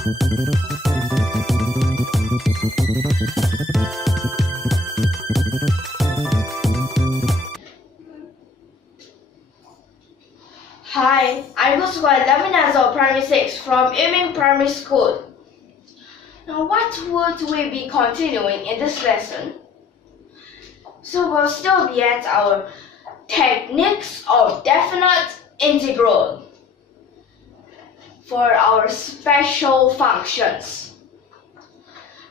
Hi, I'm Guo Cheng Guang, Primary 6 from YUMIN Primary School. Now, what would we be continuing in this lesson? So we'll still be at our techniques of definite integral for our special functions.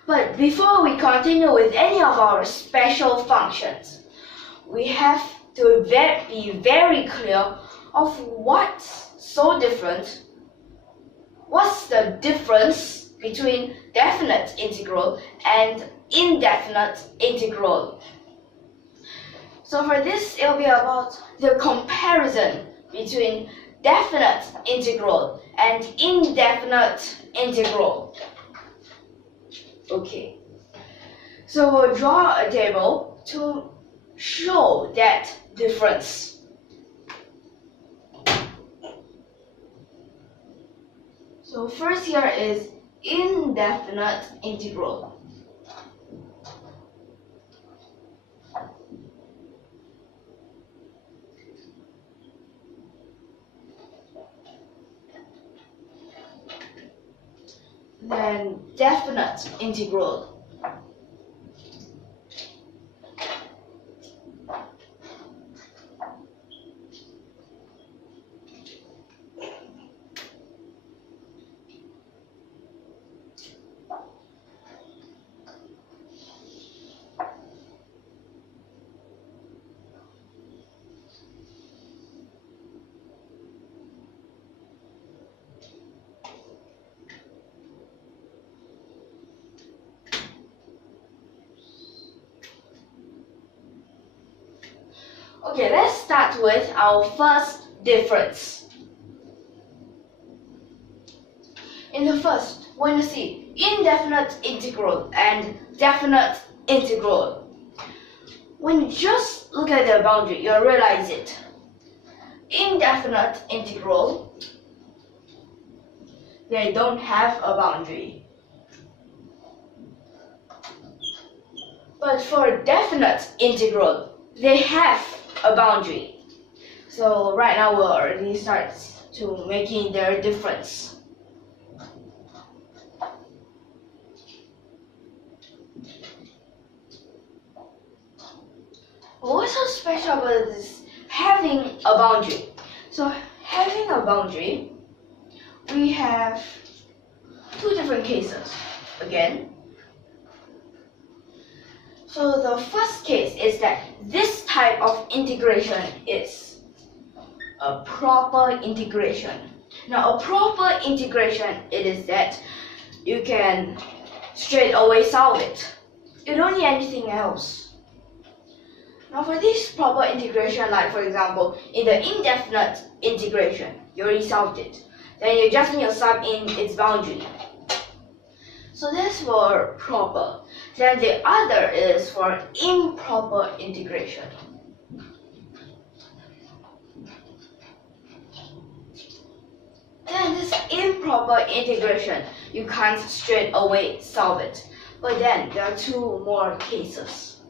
But before we continue with any of our special functions, we have to be very clear of what's so different. What's the difference between definite integral and indefinite integral? So for this, it'll be about the comparison between definite integral and indefinite integral. Okay, so we'll draw a table to show that difference. So first here is indefinite integral. Then definite integral. Okay, let's start with our first difference. In the first, when you see indefinite integral and definite integral, when you just look at the boundary, you'll realize it. Indefinite integral, they don't have a boundary. But for definite integral, they have a boundary. So right now we'll already start to making their difference. What's so special about this having a boundary? So having a boundary, we have two different cases again. So the first case is that this type of integration is a proper integration. Now a proper integration, it is that you can straight away solve it. You don't need anything else. Now for this proper integration, like for example, in the indefinite integration, you already solved it. Then you just need to sub in its boundary. So that's for proper. Then the other is for improper integration. Then this improper integration, you can't straight away solve it. But then there are two more cases.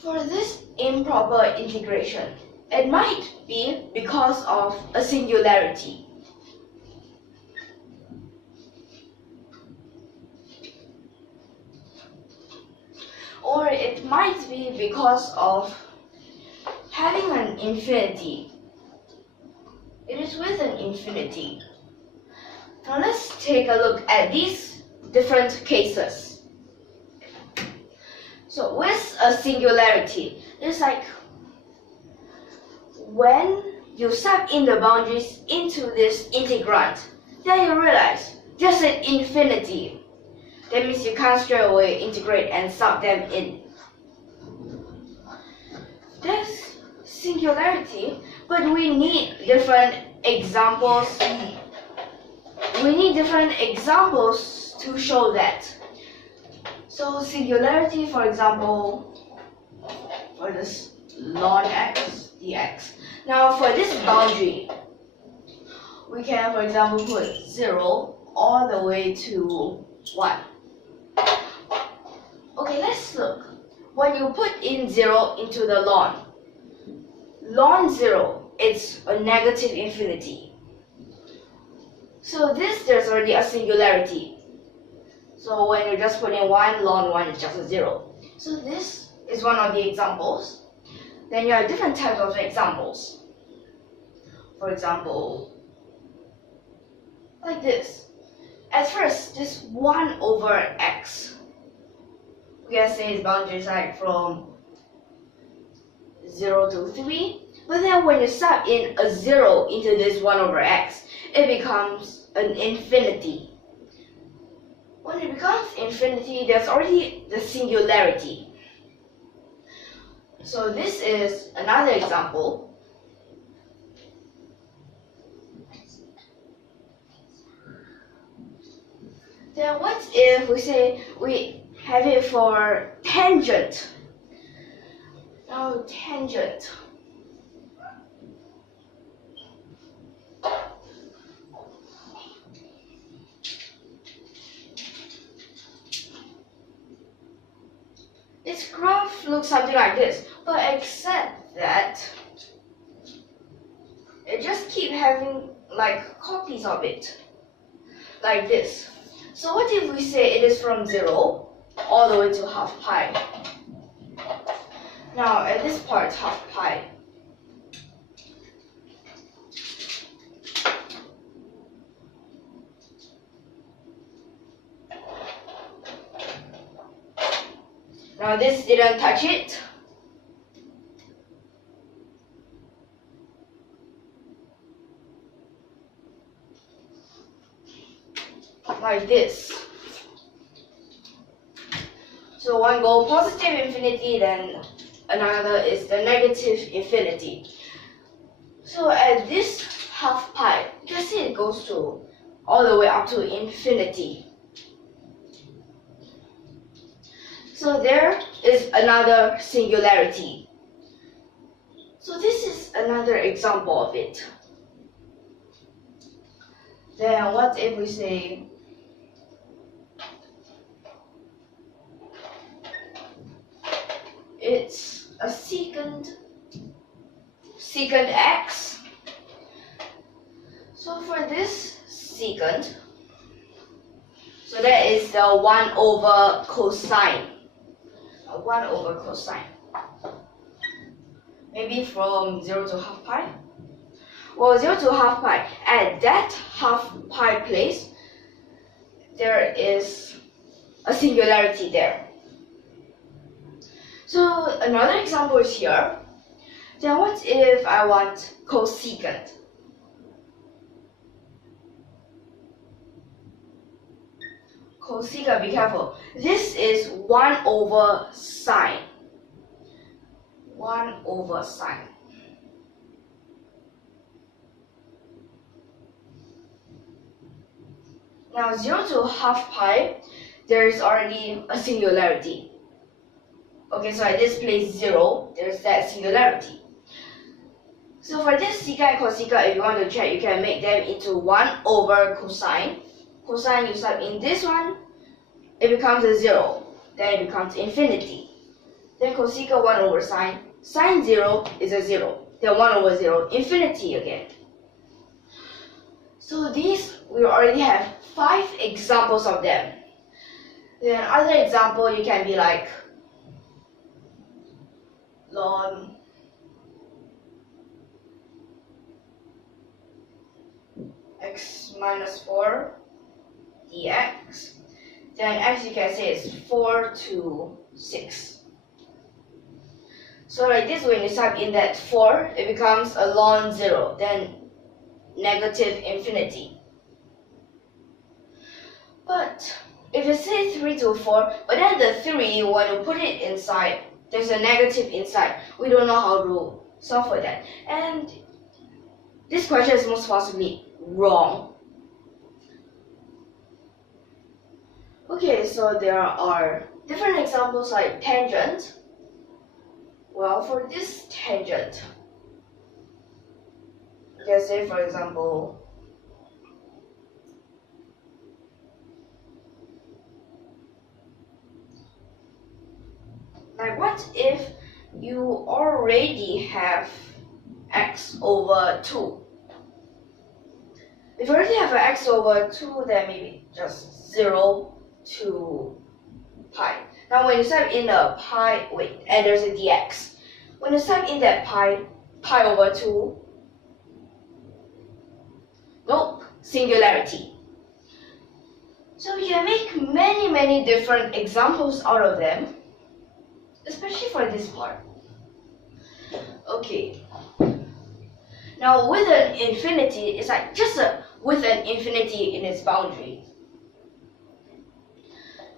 For this improper integration, it might be because of a singularity. Or it might be because of having an infinity. It is with an infinity. Now let's take a look at these different cases. So with a singularity, it's like when you sub in the boundaries into this integrand, then you realize there's an infinity. That means you can't straight away integrate and sub them in. There's singularity, but we need different examples. We need different examples to show that. So singularity, for example, for this ln x dx, Now for this boundary, we can, for example, put 0 all the way to 1. Okay, let's look. When you put in 0 into the ln 0, it's a negative infinity. So there's already a singularity. So when you just put in 1, ln 1 is just a 0. So this is one of the examples. Then you have different types of examples. For example, like this. At first, this 1 over x, we can say its boundaries like from 0 to 3. But then when you sub in a 0 into this 1 over x, it becomes an infinity. When it becomes infinity, there's already the singularity. So this is another example. Then what if we say we have it for tangent? Now tangent. This graph looks something like this, but except that it just keeps having like copies of it, like this. So what if we say it is from 0 all the way to half pi? Now at this part, half pi. Now this didn't touch it. Like this. So one go positive infinity, then another is the negative infinity. So at this half pi, you can see it goes to all the way up to infinity. So there is another singularity. So this is another example of it. Then what if we say it's a secant x? So for this secant, so that is the 1 over cosine. 1 over cosine. Maybe from 0 to half pi. Well, 0 to half pi, at that half pi place, there is a singularity there. So another example is here. Then what if I want cosecant? Cosecant, be careful. This is 1 over sine. 1 over sine. Now 0 to half pi, there is already a singularity. Okay, so at this place 0, there's that singularity. So for this secant and cosecant, if you want to check, you can make them into 1 over cosine. Cosine, you sub in this one, it becomes a 0. Then it becomes infinity. Then cosecant 1 over sine. Sine 0 is a 0. Then 1 over 0, infinity again. So these, we already have 5 examples of them. Then other example, you can be like ln x minus 4 dx. Then x, you can say is 4 to 6. So like this, when you sub in that 4, it becomes a ln 0, then negative infinity. But if you say 3 to 4, but then the 3, when you put it inside, there's a negative inside. We don't know how to solve for that. And this question is most possibly wrong. Okay, so there are different examples like tangent. Well, for this tangent, you can say, for example, like what if you already have x over 2? If you already have an x over 2, then maybe just 0 to pi. Now when you type in the pi, and there's a dx. When you type in that pi over 2, nope, singularity. So we can make many different examples out of them, especially for this part. Okay. Now with an infinity, it's like just with an infinity in its boundary.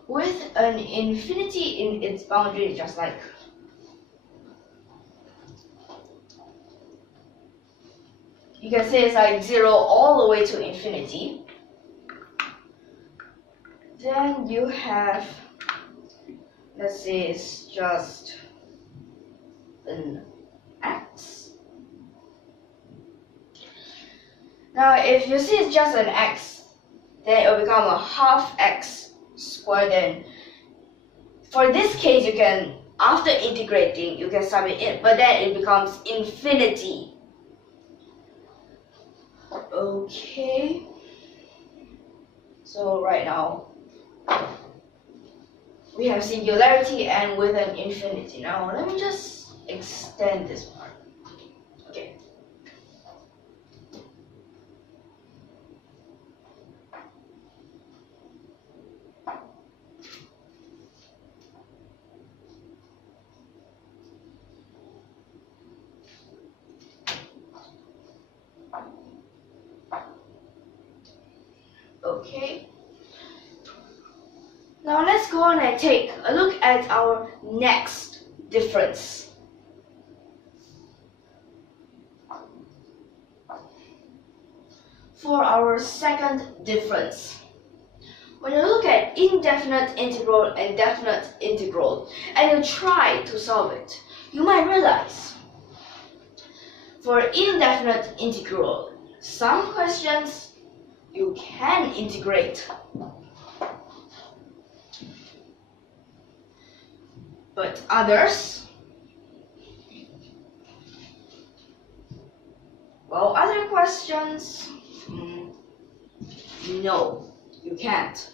With an infinity in its boundary, just like you can say it's like 0 all the way to infinity. Then you have, let's say it's just an x. Now if you see it's just an x, then it will become a half x squared. Then for this case, you can, after integrating, you can sub it in, but then it becomes infinity. Okay, so right now we have singularity and with an infinity. Now let me just extend this part. Okay. Okay. Now let's go on and take a look at our next difference. For our second difference, when you look at indefinite integral and definite integral and you try to solve it, you might realize for indefinite integral, some questions you can integrate, but others, well, other questions, no, you can't.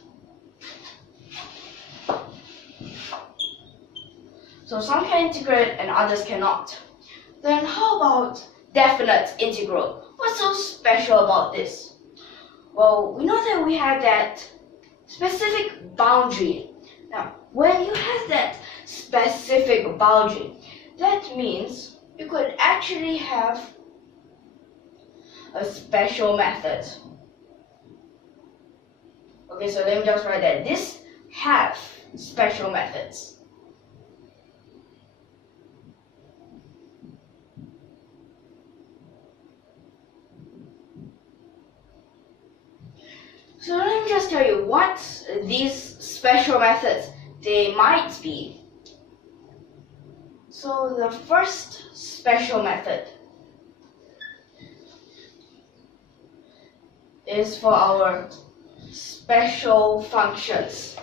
So some can integrate and others cannot. Then how about definite integral? What's so special about this? Well, we know that we have that specific boundary. Now, when you have that specific boundary, that means you could actually have a special method. Okay, so let me just write that. This have special methods. So let me just tell you what these special methods they might be. So the first special method is for our special functions.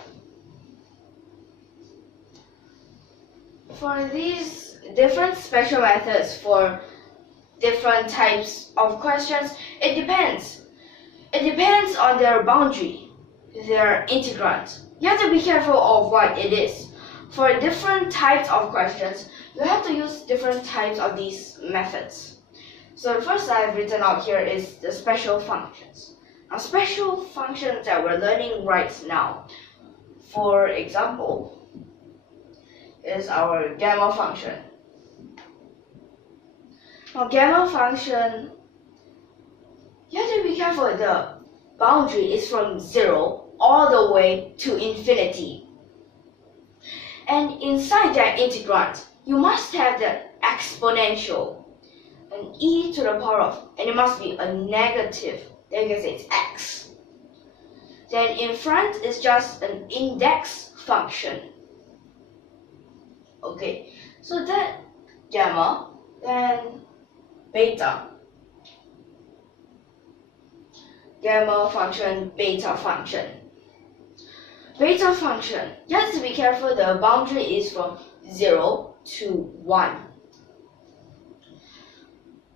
For these different special methods for different types of questions, it depends. It depends on their boundary, their integrand. You have to be careful of what it is. For different types of questions, you have to use different types of these methods. So the first I've written out here is the special functions. Now, special functions that we're learning right now, for example, is our gamma function. Now, gamma function, you have to be careful. The boundary is from 0 all the way to infinity. And inside that integrand, you must have the exponential, an e to the power of, and it must be a negative. Then you can say it's x. Then in front is just an index function. Okay, so that gamma, then beta. gamma function, beta function. Beta function, you have to be careful, the boundary is from 0 to 1.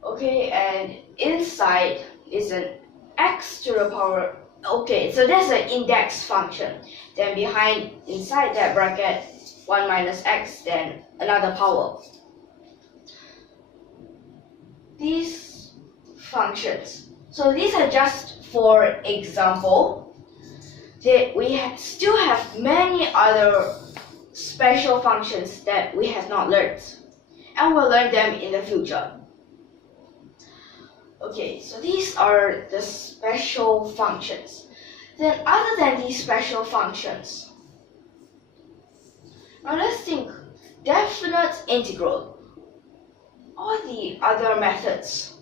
Okay, and inside is an x to the power. Okay, so that's an index function. Then inside that bracket, 1 minus x, then another power. These functions, so these are just for example. We still have many other special functions that we have not learned, and we'll learn them in the future. Okay, so these are the special functions. Then other than these special functions, now let's think definite integral or the other methods.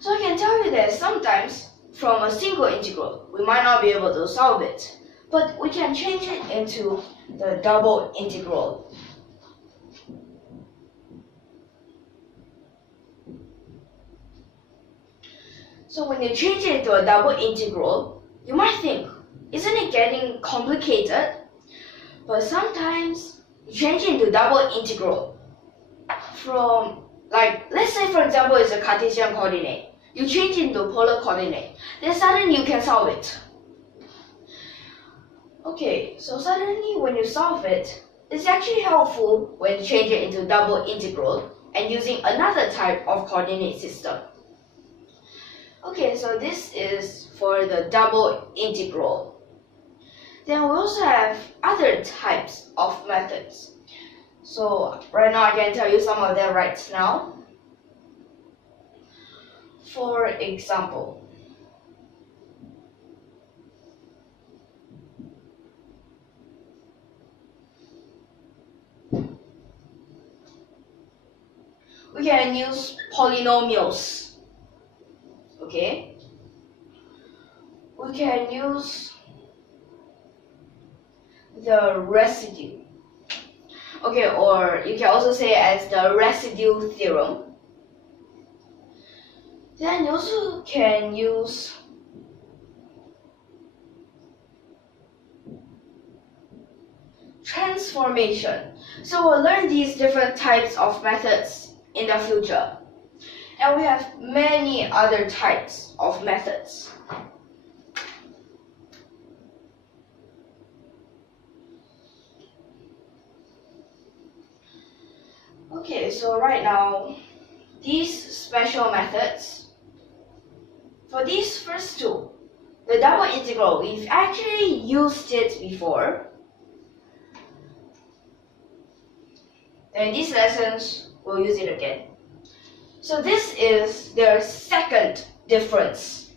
So I can tell you that sometimes from a single integral, we might not be able to solve it, but we can change it into the double integral. So when you change it into a double integral, you might think, isn't it getting complicated? But sometimes you change it into double integral from, like, let's say for example it's a Cartesian coordinate. You change it into polar coordinate, then suddenly you can solve it. Okay, so suddenly when you solve it, it's actually helpful when you change it into double integral and using another type of coordinate system. Okay, so this is for the double integral. Then we also have other types of methods. So right now I can tell you some of them right now. For example, we can use polynomials. Okay, we can use the residue. Okay, or you can also say as the residue theorem. Then you also can use transformation. So we'll learn these different types of methods in the future. And we have many other types of methods. Okay, so right now, these special methods, for these first two, the double integral, we've actually used it before. And in these lessons, we'll use it again. So this is their second difference.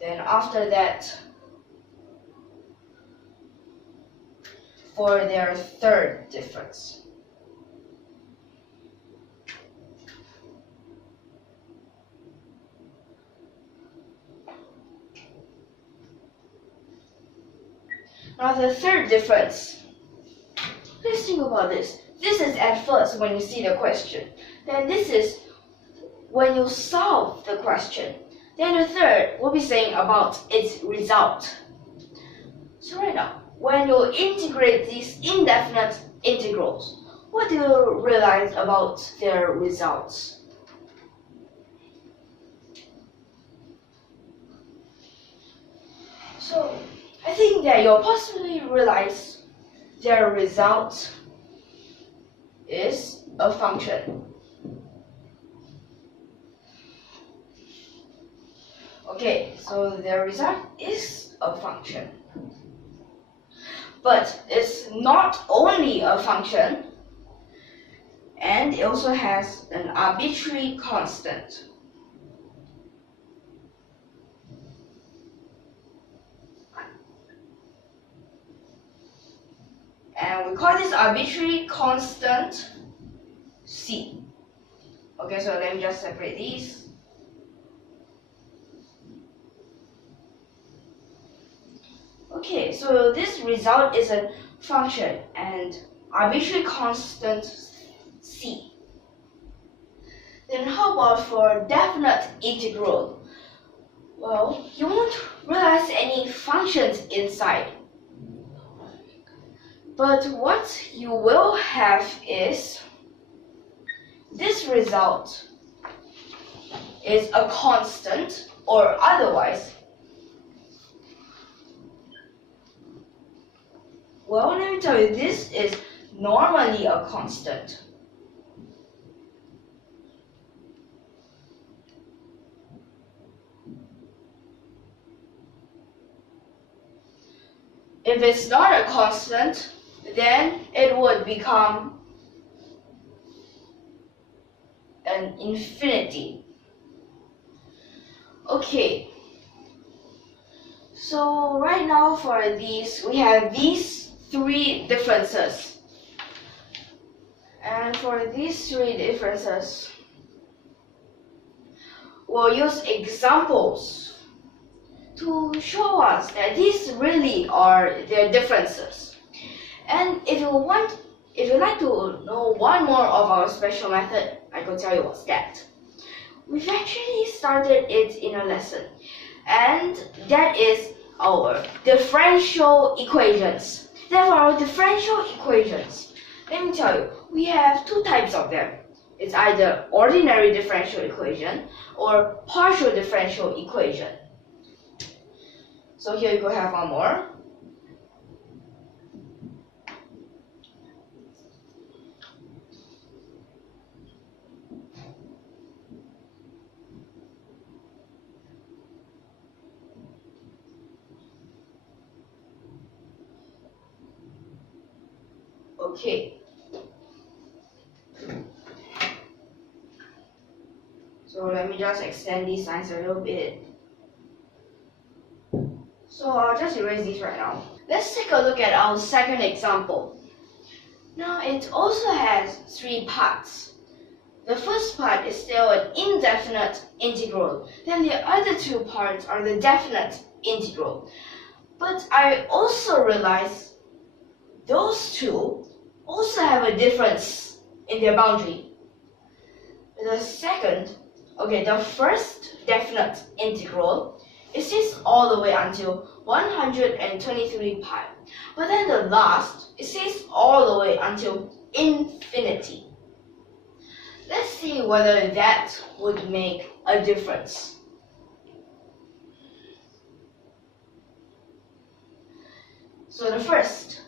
Then after that, for their third difference. Now the third difference, let's think about this. This is at first when you see the question. Then this is when you solve the question. Then the third, we'll be saying about its result. So right now, when you integrate these indefinite integrals, what do you realize about their results? So I think that you'll possibly realize their result is a function. Okay, so the result is a function. But it's not only a function, and it also has an arbitrary constant. And we call this arbitrary constant C. Okay, so let me just separate these. Okay, so this result is a function and arbitrary constant C. Then how about for definite integral? Well, you won't realize any functions inside. But what you will have is this result is a constant, or otherwise, well, let me tell you, this is normally a constant. If it's not a constant, then it would become an infinity. Okay, so right now for these, we have these three differences. And for these three differences, we'll use examples to show us that these really are their differences. And if you like to know one more of our special method, I can tell you what's that. We've actually started it in a lesson, and that is our differential equations. Then for our differential equations, let me tell you, we have two types of them. It's either ordinary differential equation or partial differential equation. So here you go, have one more. Okay. So let me just extend these signs a little bit. So I'll just erase these right now. Let's take a look at our second example. Now it also has three parts. The first part is still an indefinite integral. Then the other two parts are the definite integral. But I also realize those two also have a difference in their boundary. The first definite integral, it says all the way until 123 pi. But then the last, it says all the way until infinity. Let's see whether that would make a difference. So the first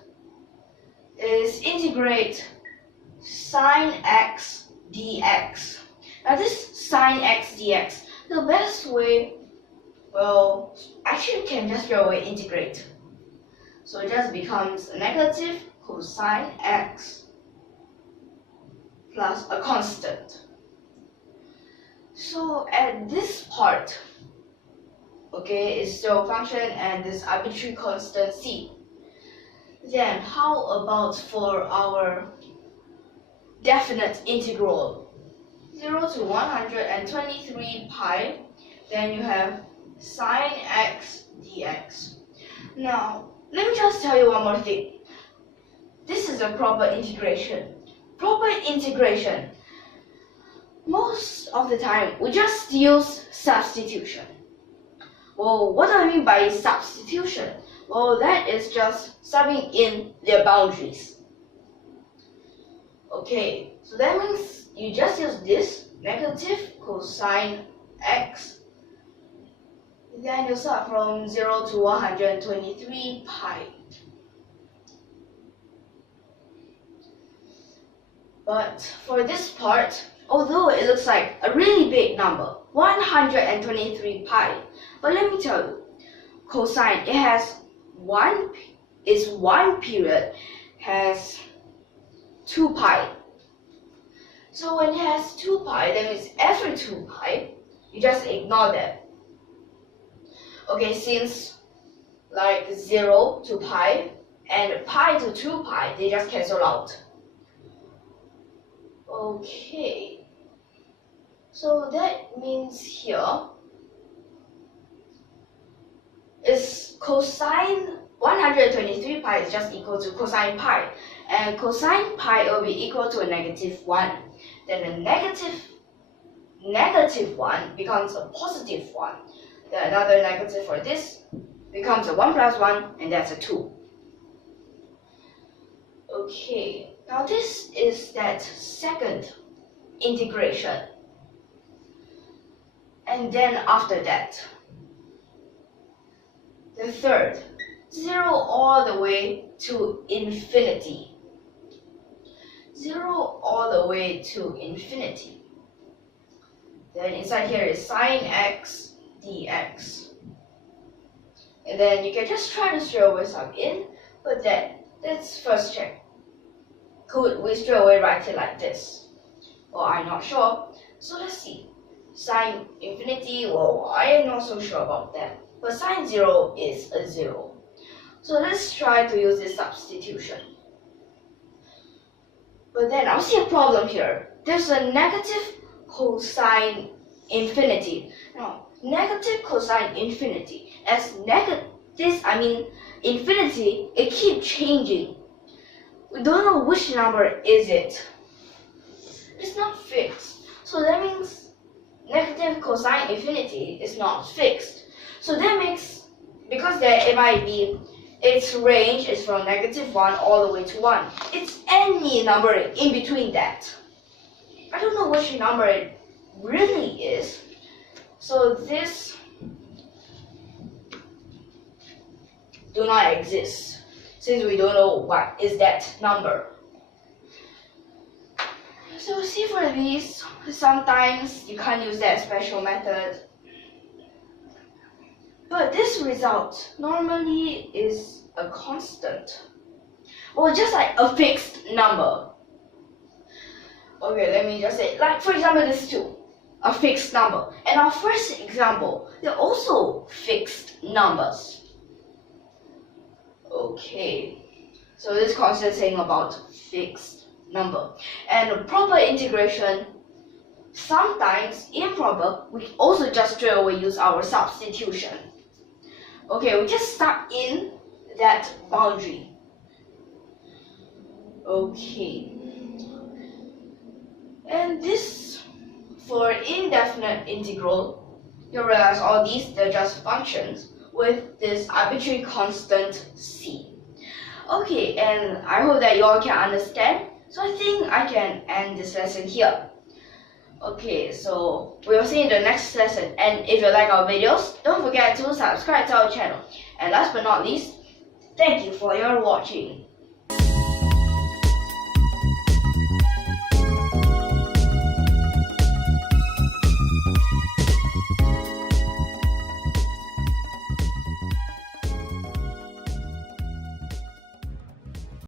is integrate sine x dx. Now this sine x dx, the best way, well, actually you can just straight away integrate. So it just becomes a negative cosine x plus a constant. So at this part, okay, it's still a function and this arbitrary constant c. Then how about for our definite integral? 0 to 123 pi, then you have sine x dx. Now, let me just tell you one more thing. This is a proper integration. Proper integration, most of the time, we just use substitution. Well, what do I mean by substitution? Well, that is just subbing in their boundaries. Okay, so that means you just use this negative cosine x. Then you start from 0 to 123 pi. But for this part, although it looks like a really big number, 123 pi, but let me tell you, cosine, it has one period has 2 pi. So when it has 2 pi, that means every 2 pi, you just ignore that. Okay, since like 0 to pi and pi to 2 pi, they just cancel out. Okay, so that means here is cosine 123 pi is just equal to cosine pi, and cosine pi will be equal to a -1. Then the negative negative 1 becomes a positive 1. Then another negative for this becomes a 1 plus 1, and that's a 2. Okay, now this is that second integration. And then after that, the third, 0 all the way to infinity. 0 all the way to infinity. Then inside here is sine x dx. And then you can just try to straight away sum in, but then let's first check. Could we straight away write it like this? Well, I'm not sure. So let's see. Sine infinity, well, I am not so sure about that. But sine 0 is a 0. So let's try to use this substitution. But then I'll see a problem here. There's a negative cosine infinity. Now, negative cosine infinity. As this, I mean infinity, it keeps changing. We don't know which number is it. It's not fixed. So that means negative cosine infinity is not fixed. So that makes, because there it might be, its range is from negative 1 all the way to 1. It's any number in between that. I don't know which number it really is. So this do not exist, since we don't know what is that number. So see, for these, sometimes you can't use that special method. But this result normally is a constant, or just like a fixed number. Okay, let me just say, like for example this 2, a fixed number. And our first example, they're also fixed numbers. Okay, so this constant saying about fixed number. And proper integration, sometimes improper, we also just straight away use our substitution. Okay, we just start in that boundary. Okay. And this, for indefinite integral, you realize all these, they're just functions with this arbitrary constant c. Okay, and I hope that you all can understand. So I think I can end this lesson here. Okay, so we'll see you in the next lesson. And if you like our videos, don't forget to subscribe to our channel. And last but not least, thank you for your watching.